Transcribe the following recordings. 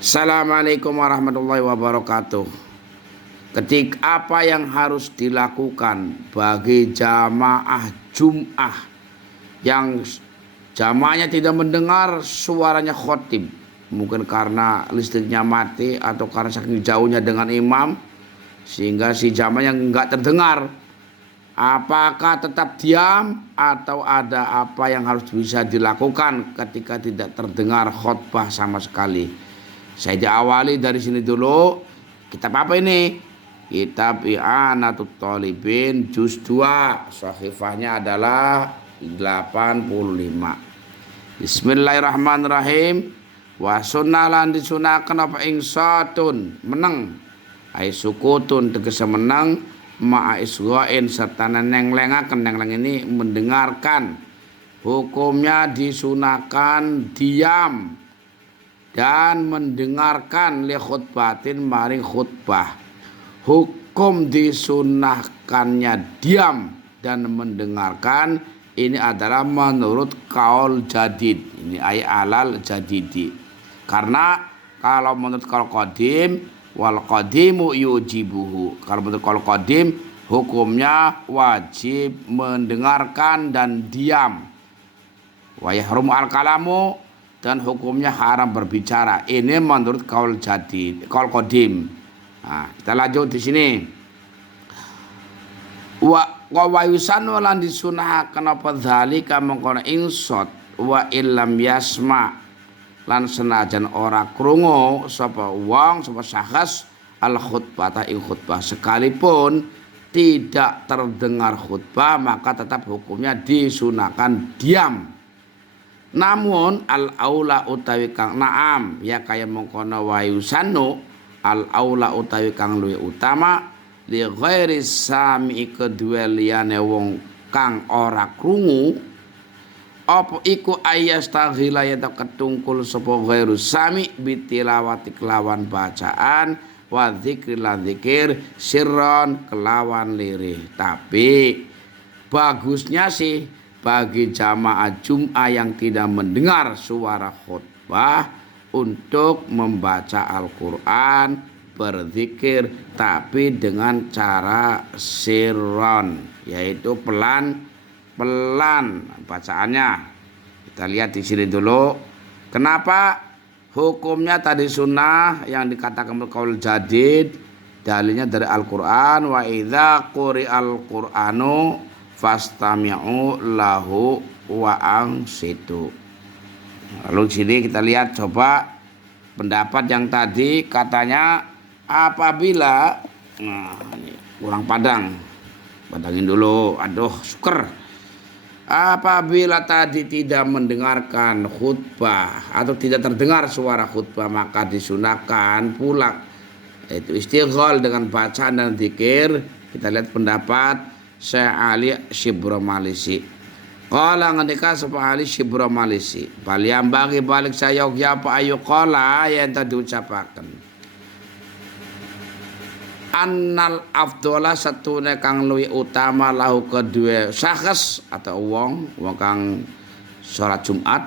Assalamualaikum warahmatullahi wabarakatuh. Apa yang harus dilakukan bagi jamaah Jum'ah yang jamaahnya tidak mendengar suaranya khotib, mungkin karena listriknya mati atau karena saking jauhnya dengan imam sehingga si jamaahnya enggak terdengar? Apakah tetap diam atau ada apa yang harus bisa dilakukan ketika tidak terdengar khutbah sama sekali? Saya diawali dari sini dulu. Kitab apa ini? Kitab I'anatut Thalibin juz 2. Sahifahnya adalah 85. Bismillahirrahmanirrahim. Wa sunnalan disunahkan apa insatun meneng. Ai sukutun tegese meneng ma'a isghain serta nenglengaken. Nengleng ini mendengarkan. Hukumnya disunahkan diam dan mendengarkan li khutbatin maring khutbah. Hukum disunahkannya diam dan mendengarkan ini adalah menurut kaul jadid. Ini ay alal jadidi. Karena kalau menurut kaul qadim wal qadimu yujibuhu. Kalau menurut kaul qadim hukumnya wajib mendengarkan dan diam. Wa yahrumu al kalamu dan hukumnya haram berbicara. Ini menurut kaul jadid, kaul qadim. Nah, kita lanjut di sini. Wa yusannu lan disunahaken apa dzalika mengkono insot wa illam yasma lan senajan ora krungu sapa wong sapa sahas al khutbah ing khutbah, sekalipun tidak terdengar khutbah maka tetap hukumnya disunahkan diam. Namun al aula utawi kang naam ya kaya mengkono wa yusannu al aula utawi kang luwih utama li ghairi sami kedue liyane wong kang ora krungu apa iku ayastaghila ya ketungkul sapa ghairu sami bitilawati kelawan bacaan wa dzikri lan dzikir sirron kelawan lirih. Tapi bagusnya sih bagi jamaah Jum'ah yang tidak mendengar suara khutbah untuk membaca Al-Quran, berzikir, tapi dengan cara sirron, yaitu pelan-pelan bacaannya. Kita lihat di sini dulu. Kenapa hukumnya tadi sunnah yang dikatakan berkaul jadid? Dalilnya dari Al-Quran. Wa idza quri'al Qur'anu fastami'u lahu wa ansitu. Lalu sini kita lihat coba pendapat yang tadi katanya apabila ini kurang padangin dulu, aduh syukur. Apabila tadi tidak mendengarkan khutbah atau tidak terdengar suara khutbah maka disunahkan pula yaitu istighfar dengan bacaan dan zikir. Kita lihat pendapat Syekh Ali Shibro Malisi. Qala ngendika sapa Ali Shibro Malisi. Bal yang bagi balik saya apa ayu qala yang tadi ucapaken. Annal afdola satune kang luwih utama lahu kedue syakhs atau wong kang salat Jumat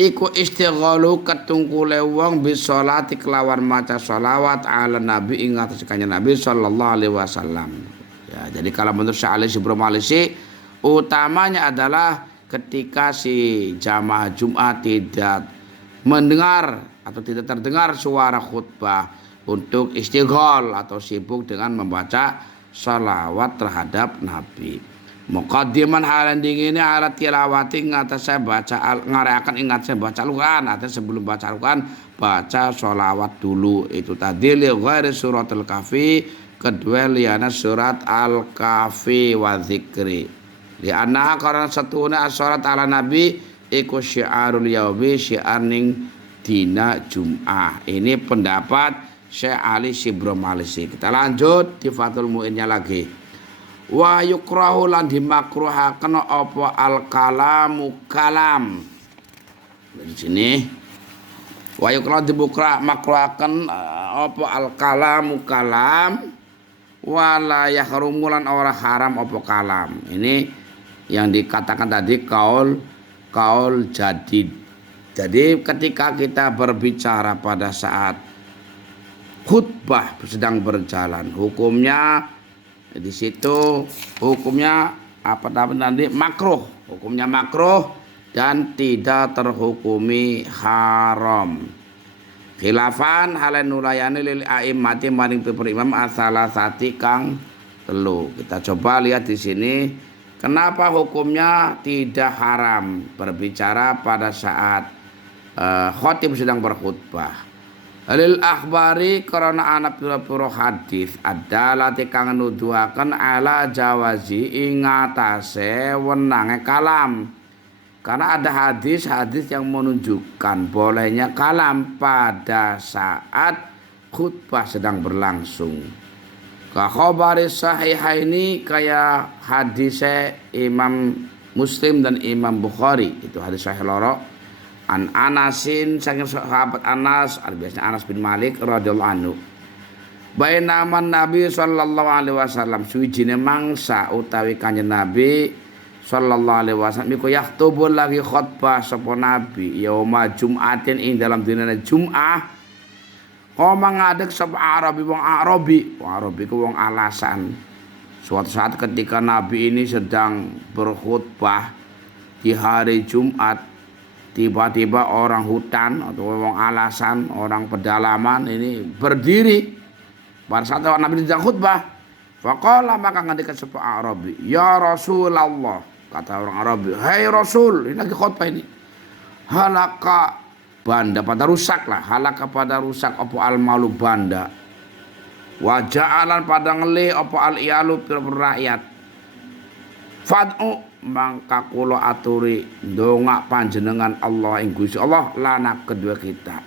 iku istighalu ketungkule wong bisolati kelawan maca sholawat ala nabi ing atas kanjeng Nabi sallallahu alaihi wasallam. Ya, jadi kalau menurut Syekh Ali Shibro Malisi utamanya adalah ketika si jamaah Jumat tidak mendengar atau tidak terdengar suara khutbah untuk istighol atau sibuk dengan membaca sholawat terhadap Nabi. Muqaddiman halan dingine ala tilawati ngatas saya baca ngareakan ingat saya baca Al-Quran atau sebelum baca Al-Quran baca sholawat dulu. Itu tadi li ghairi suratul kahfi kedua liana surat Al-Kahfi wa dzikri. Li anna karena satuna as-salat ala nabi iku syiarul yaumi syiar ning dina Jum'ah. Ini pendapat Syekh Ali Shibro Malisi. Kita lanjut di Fathul Mu'innya lagi. Wa yukrahu lan dimakruhaken apa al-kalamu kalam. Di sini wa yukrahu makruhaken apa al-kalamu kalam wala yahrumu lan ora haram apa kalam. Ini yang dikatakan tadi kaul jadid. Jadi ketika kita berbicara pada saat khutbah sedang berjalan, hukumnya di situ hukumnya apa nanti makruh, hukumnya makruh dan tidak terhukumi haram. Khilafan halen nulayani lil a'immati maring pipur imam asalasati kang telu. Kita coba lihat di sini kenapa hukumnya tidak haram berbicara pada saat khotib sedang berkhutbah. Lil akhbari karena anak pira-pira hadis adalah kang nuduhaken ala jawazi ing atase wenange kalam. Karena ada hadis-hadis yang menunjukkan bolehnya kalam pada saat khutbah sedang berlangsung. Ka khabari sahihaini kayak hadis Imam Muslim dan Imam Bukhari, itu hadis sahih loro. An Anasin saking sahabat Anas, biasanya Anas bin Malik radhiyallahu anhu. Bainaman Nabi sallallahu alaihi wasallam suwijine mangsa utawi Kanjeng Nabi sallallahu alaihi wasallam iku yaktubul lagi khutbah sapa Nabi yauma Jumatin ing dalam dinane Jumat. Koma ngadeg sapa Arabi wong Arabi ku wong alasan. Suatu saat ketika Nabi ini sedang berkhutbah di hari Jumat, tiba-tiba orang hutan atau orang alasan, orang pedalaman ini berdiri pada saat Nabi sedang khutbah. Faqala maka ngendika sapa Arabi, ya Rasulullah, kata orang Arabi, hai Rasul, ini lagi khutbah ini. Halaka banda pada rusak lah, halaka pada rusak apa al malu banda. Waja'alan pada ngele apa al iyalu rakyat. Fad'u mangka kula aturi ndonga panjenengan Allah ing Gusti Allah lana kedua kita.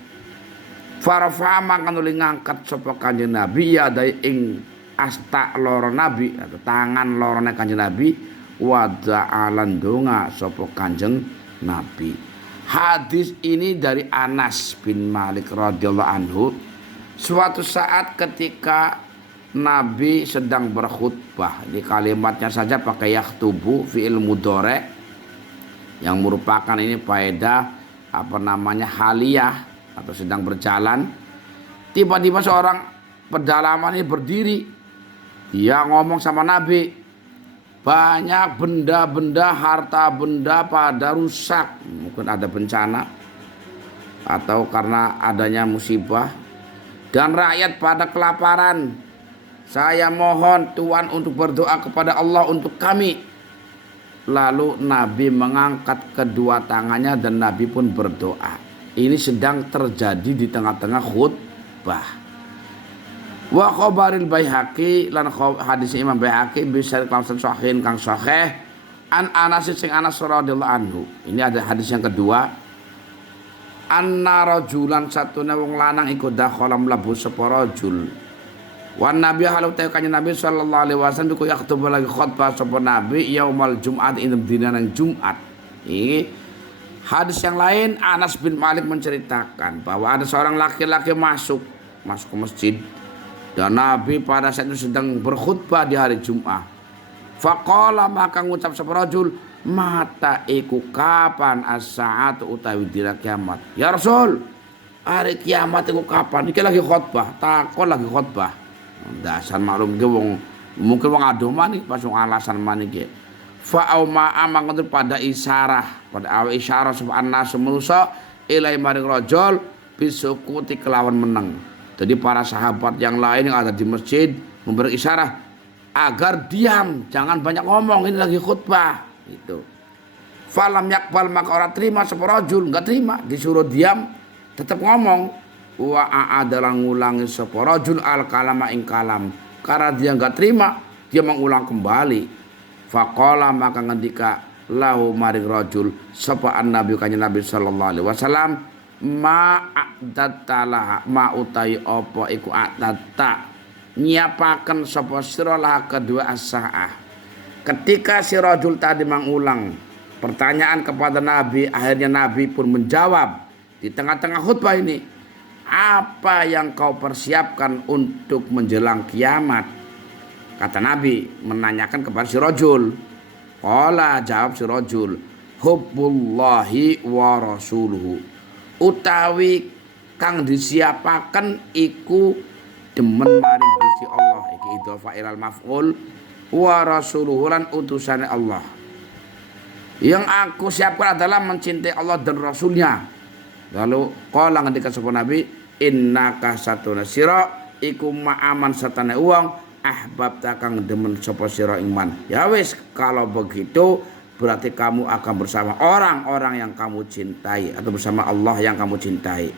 Farfa mangka nuli ngangkat sapa Kanjeng Nabi ya dai ing asta loro Nabi atau tangan lorone Kanjeng Nabi wada'alan ndonga sapa Kanjeng Nabi. Hadis ini dari Anas bin Malik radhiyallahu anhu. Suatu saat ketika Nabi sedang berkhutbah, di kalimatnya saja pakai yaktubu fi'il mudhari yang merupakan ini faedah haliyah atau sedang berjalan. Tiba-tiba seorang pedalaman ini berdiri, dia ngomong sama Nabi, banyak benda-benda harta benda pada rusak, mungkin ada bencana atau karena adanya musibah, dan rakyat pada kelaparan. Saya mohon Tuhan untuk berdoa kepada Allah untuk kami. Lalu Nabi mengangkat kedua tangannya dan Nabi pun berdoa. Ini sedang terjadi di tengah-tengah khutbah. Wa khabaril Baihaqi lan hadis Imam Baihaqi bisa kawasan sahihin kang sahih an Anas sing Anas radhiyallahu anhu. Ini ada hadis yang kedua. Anna rajulan satune wong lanang iku dakhala mlebu sapa rajul. Wan Nabi halu tayu Kanjeng Nabi sallallahu alaihi wasallam iku yakhtub lagi khutbah sapa Nabi yaumal Jumat ing dinane Jumat. Ini hadis yang lain Anas bin Malik menceritakan bahwa ada seorang laki-laki masuk ke masjid dan Nabi pada saat itu sedang berkhutbah di hari Jumat. Faqala maka ngucap sapa rajul, mata iku kapan as-saatu utawi dina kiamat. Ya Rasul, hari kiamat iku kapan? Iki lagi khutbah, takon lagi khutbah. Dasar maklum ke wong mungkin wong adoh manik pas wong alasan manik ke. Fa auma amang pada isyarah, pada awe isyarah subhanallah semusa ilai maring rajul bisukuti kelawan meneng. Jadi para sahabat yang lain yang ada di masjid memberi isyarah agar diam, jangan banyak ngomong, ini lagi khutbah. Itu. Falam yakbal maka orang terima sapa rajul, enggak terima, disuruh diam tetap ngomong. Wa adalah ngulangi sapa rajul al kalama ing kalam, karena dia enggak terima, dia mengulang kembali. Faqala maka ngendika lahu maring rajul sapa Nabi Kanjeng Nabi sallallahu alaihi wasallam ma a'datalah ma utai apa iku a'data nyiapaken sapa sira lah kedua as-saah. Ketika si rajul tadi mengulang pertanyaan kepada Nabi, akhirnya Nabi pun menjawab di tengah-tengah khutbah ini, apa yang kau persiapkan untuk menjelang kiamat? Kata Nabi menanyakan kepada si rajul. Qala jawab si rajul, hubbullahi wa rasuluhu, utawi kang disiapaken iku demen maring Gusti Allah. Iki idhofa ilal maf'ul wa rasuluhu lan utusane Allah. Yang aku siapkan adalah mencintai Allah dan Rasulnya. Lalu qala ngendika sapa Nabi, innaka satuna sira iku ma'aman satane uang ahbabta kang demen sapa sira iman. Ya wis kalau begitu berarti kamu akan bersama orang-orang yang kamu cintai atau bersama Allah yang kamu cintai.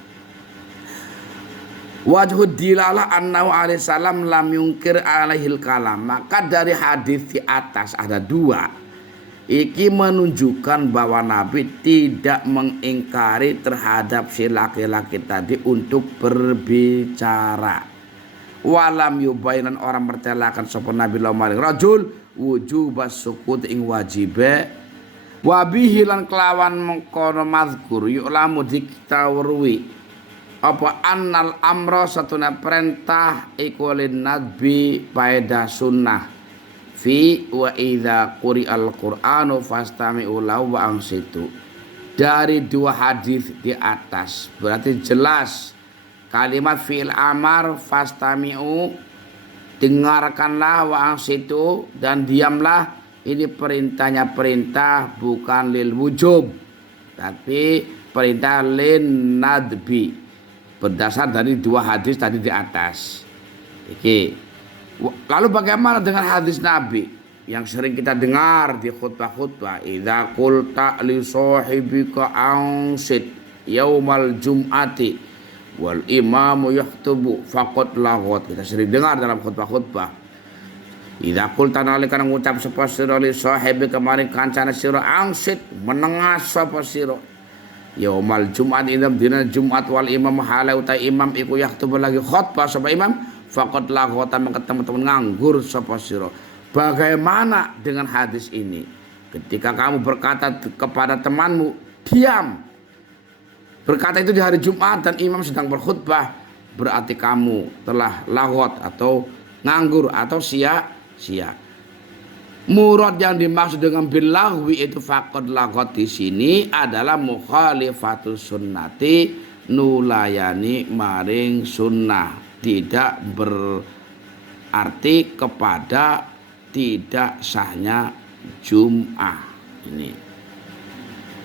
Wajhud dilalah annahu alaihi salam lam yungkir alaihil kalam. Maka dari hadis di atas ada dua. Iki menunjukkan bahwa Nabi tidak mengingkari terhadap si laki-laki tadi untuk berbicara. Walam yubaynan orang mertelakan sapa Nabi maring rajul wujubas sukut ing wajibe wabihi lan kelawan mengkono mazkur yu'lamu diktawruwi apa annal amra satuna perintah iku lin nabi paedah sunnah fi wa idza quri'al qur'anu fastami'u lahu wa ansitu. Dari dua hadis di atas berarti jelas kalimat fi'il amar fastami'u dengarkanlah wa ansitu dan diamlah, ini perintahnya perintah bukan lil wujub tapi perintah lin nadbi berdasar dari dua hadis tadi di atas. Oke. Lalu bagaimana dengan hadis Nabi yang sering kita dengar di khutbah-khutbah, idza qulta li sahibika ansit yaumal jum'ati wal imamu yaktubu faqad laghot. Kita sering dengar dalam khutbah-khutbah. Idza qulta nalika ngucap sapa sira li sahibika maring kancane sira ansit menengah sapa sira yaumal Jumat indam dina Jumat wal imam hala utai imam iku yaktubu lagi khutbah sapa imam faqad laghota ketemu temen nganggur sapa sira. Bagaimana dengan hadis ini? Ketika kamu berkata kepada temanmu diam, berkata itu di hari Jumat dan imam sedang berkhutbah, berarti kamu telah laghot atau nganggur atau sia-sia. Murad yang dimaksud dengan bilahwi itu faqad laghot di sini adalah mukhalifatus sunnati, nulayani maring sunnah, tidak berarti kepada tidak sahnya Jum'ah ini.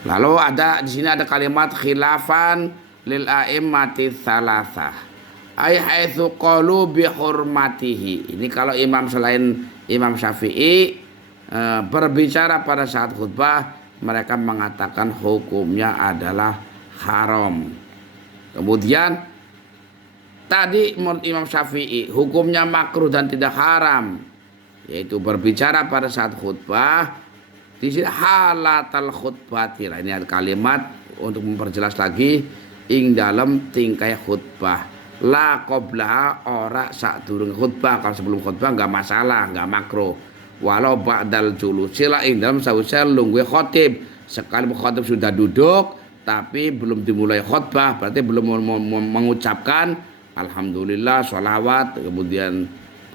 Lalu ada di sini ada kalimat khilafan lil a'immati tsalatsah ay haitsu qalu bi hurmatihi. Ini kalau imam selain Imam Syafi'i berbicara pada saat khutbah, mereka mengatakan hukumnya adalah haram. Kemudian tadi menurut Imam Syafi'i hukumnya makruh dan tidak haram, yaitu berbicara pada saat khutbah. Di sini halatal khutbati, ini ada kalimat untuk memperjelas lagi ing dalam tingkai khutbah. La qablaha ora sadurunge khutbah. Kalau sebelum khutbah enggak masalah, enggak makruh. Walau ba'dal julusi la ing dalam sawise lungguhe khatib. Sekali khatib sudah duduk tapi belum dimulai khutbah, berarti belum mengucapkan alhamdulillah, sholawat, kemudian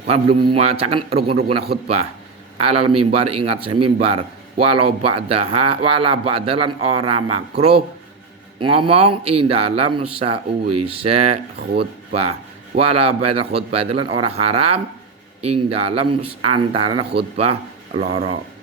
belum mengucapkan rukun-rukun khutbah. Alal mimbar, ingat saya mimbar. Walau ba'daha wala ba'dalan ora makruh ngomong ing dalam sauwise khutbah. Wala ba'da khutbah dalan ora haram ing dalam antara khutbah loro.